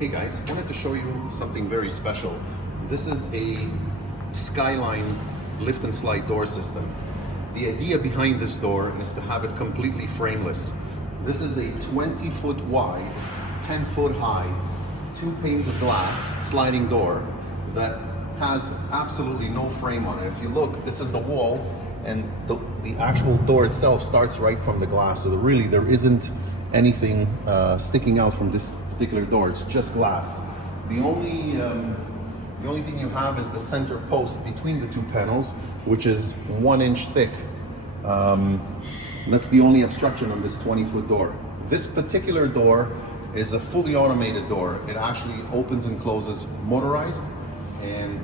Hey guys, wanted to show you something very special. This is a Skyline lift and slide door system. The idea behind this door is to have it completely frameless. This is a 20-foot wide, 10-foot high, 2 panes of glass sliding door that has absolutely no frame on it. If you look, this is the wall, and the actual door itself starts right from the glass. So really there isn't anything sticking out from this particular door. It's just glass. The only thing you have is the center post between the two panels, which is 1 inch thick. That's the only obstruction on this 20-foot door. This particular door is a fully automated door. It actually opens and closes motorized, and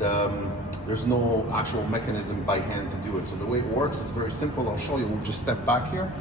there's no actual mechanism by hand to do it. So the way it works is very simple. I'll show you. We'll just step back here.